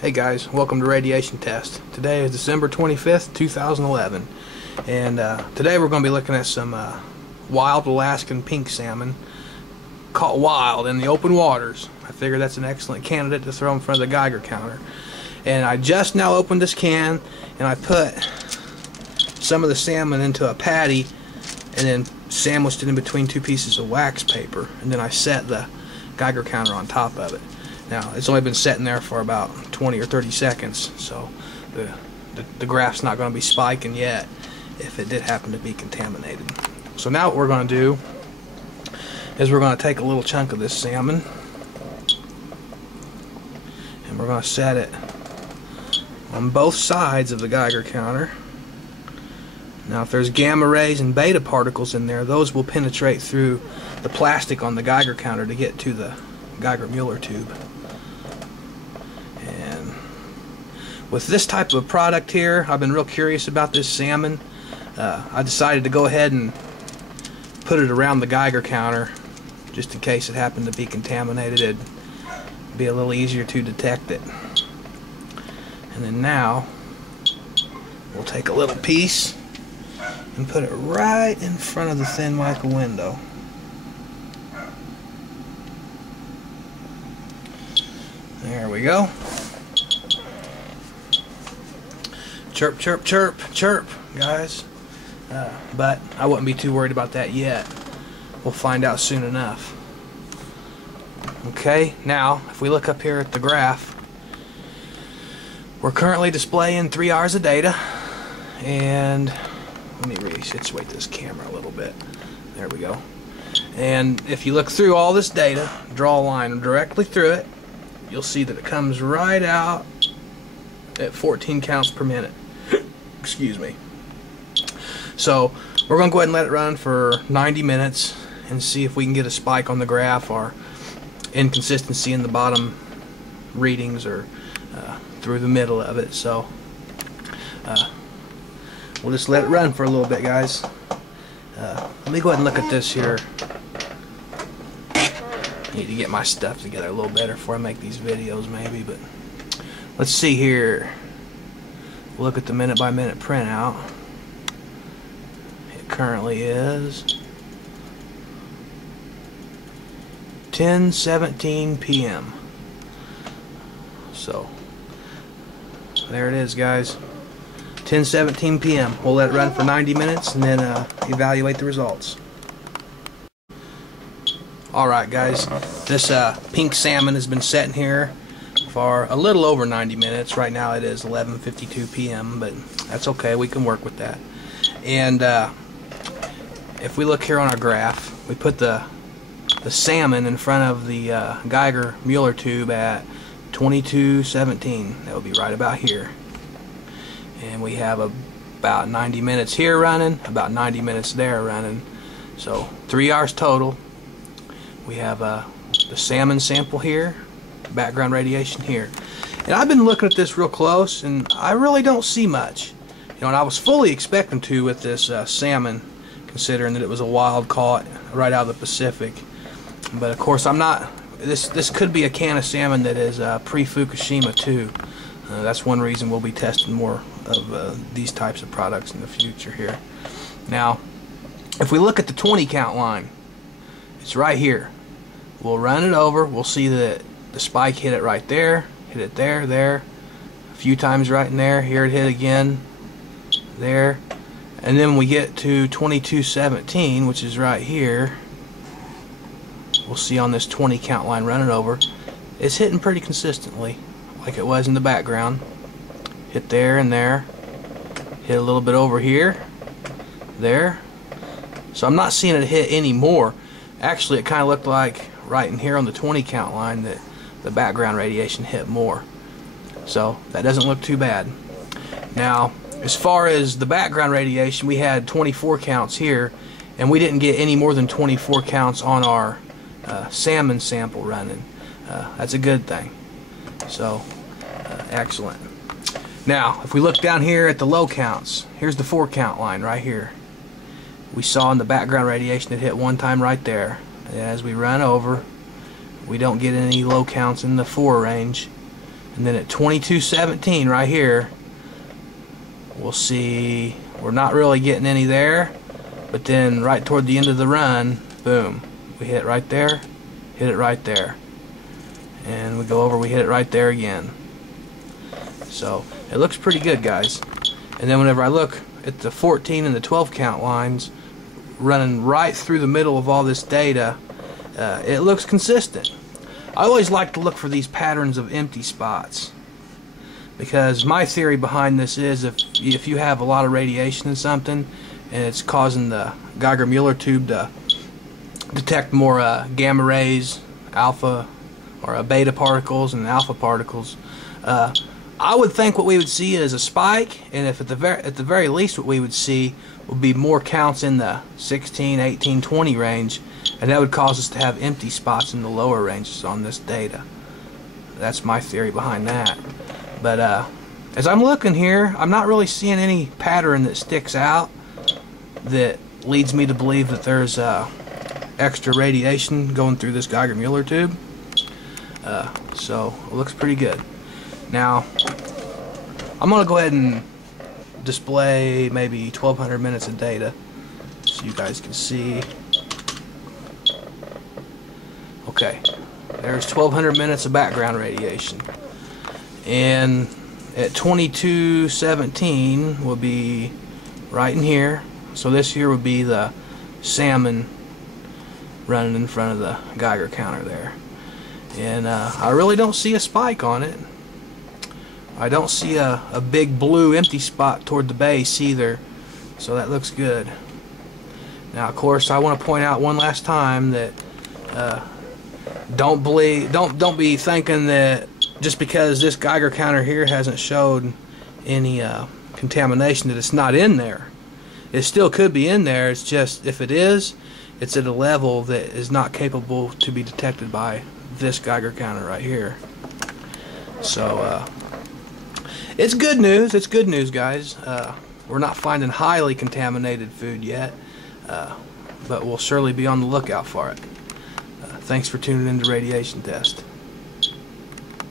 Hey guys, welcome to Radiation Test. Today is December 25th, 2011, and today we're going to be looking at some wild Alaskan pink salmon caught wild in the open waters. I figure that's an excellent candidate to throw in front of the Geiger counter. And I just now opened this can and I put some of the salmon into a patty and then sandwiched it in between two pieces of wax paper, and then I set the Geiger counter on top of it. Now, it's only been sitting there for about 20 or 30 seconds, so the graph's not going to be spiking yet if it did happen to be contaminated. So now what we're going to do is we're going to take a little chunk of this salmon and we're going to set it on both sides of the Geiger counter. Now, if there's gamma rays and beta particles in there, those will penetrate through the plastic on the Geiger counter to get to the Geiger-Muller tube. And with this type of product here, I've been real curious about this salmon. I decided to go ahead and put it around the Geiger counter just in case it happened to be contaminated. It'd be a little easier to detect it. And then now we'll take a little piece and put it right in front of the thin mica window. There we go. Chirp, chirp, chirp, chirp, guys. But I wouldn't be too worried about that yet. We'll find out soon enough. Okay, now if we look up here at the graph, we're currently displaying 3 hours of data, and let me resituate this camera a little bit. There we go. And if you look through all this data, draw a line directly through it, you'll see that it comes right out at 14 counts per minute. Excuse me. So we're going to go ahead and let it run for 90 minutes and see if we can get a spike on the graph or inconsistency in the bottom readings or through the middle of it. So we'll just let it run for a little bit, guys. Let me go ahead and look at this here. Need to get my stuff together a little better before I make these videos, maybe. But let's see here. Look at the minute by minute printout. It currently is 10:17 p.m. So there it is, guys. 10:17 p.m. We'll let it run for 90 minutes and then evaluate the results. Alright, guys, this pink salmon has been sitting here for a little over 90 minutes. Right now it is 11:52 p.m., but that's okay, we can work with that. And if we look here on our graph, we put the salmon in front of the Geiger-Muller tube at 22:17. That would be right about here. And we have about 90 minutes here running, about 90 minutes there running. So 3 hours total. We have the salmon sample here, background radiation here. And I've been looking at this real close and I really don't see much. You know, and I was fully expecting to with this salmon, considering that it was a wild caught right out of the Pacific. But of course I'm not, this could be a can of salmon that is pre-Fukushima too. That's one reason we'll be testing more of these types of products in the future here. Now, if we look at the 20 count line, it's right here. We'll run it over. We'll see that the spike hit it right there, hit it there, there, a few times right in there. Here it hit again, there, and then when we get to 22:17, which is right here, we'll see on this 20 count line running over, it's hitting pretty consistently, like it was in the background. Hit there and there, hit a little bit over here, there. So I'm not seeing it hit any more. Actually, it kind of looked like right in here on the 20 count line that the background radiation hit more. So that doesn't look too bad. Now, as far as the background radiation, we had 24 counts here, and we didn't get any more than 24 counts on our salmon sample running. That's a good thing. So, excellent. Now, if we look down here at the low counts, here's the 4 count line right here. We saw in the background radiation it hit one time right there. And as we run over, we don't get any low counts in the 4 range. And then at 22:17 right here, we'll see we're not really getting any there, but then right toward the end of the run, boom, we hit right there, hit it right there, and we go over, we hit it right there again. So it looks pretty good, guys. And then whenever I look at the 14 and the 12 count lines running right through the middle of all this data, it looks consistent. I always like to look for these patterns of empty spots, because my theory behind this is if you have a lot of radiation in something and it's causing the Geiger-Müller tube to detect more gamma rays, alpha or beta particles and alpha particles, I would think what we would see is a spike, and if at the very least what we would see would be more counts in the 16, 18, 20 range, and that would cause us to have empty spots in the lower ranges on this data. That's my theory behind that. But as I'm looking here, I'm not really seeing any pattern that sticks out that leads me to believe that there's extra radiation going through this Geiger-Müller tube. So it looks pretty good. Now, I'm going to go ahead and display maybe 1,200 minutes of data so you guys can see. Okay, there's 1,200 minutes of background radiation. And at 22:17 will be right in here. So this here would be the salmon running in front of the Geiger counter there. And I really don't see a spike on it. I don't see a big blue empty spot toward the base either, so that looks good. Now, of course, I want to point out one last time that don't be thinking that just because this Geiger counter here hasn't showed any contamination that it's not in there. It still could be in there. It's just, if it is, it's at a level that is not capable to be detected by this Geiger counter right here. So it's good news. It's good news, guys. We're not finding highly contaminated food yet, but we'll surely be on the lookout for it. Thanks for tuning in to Radiation Test.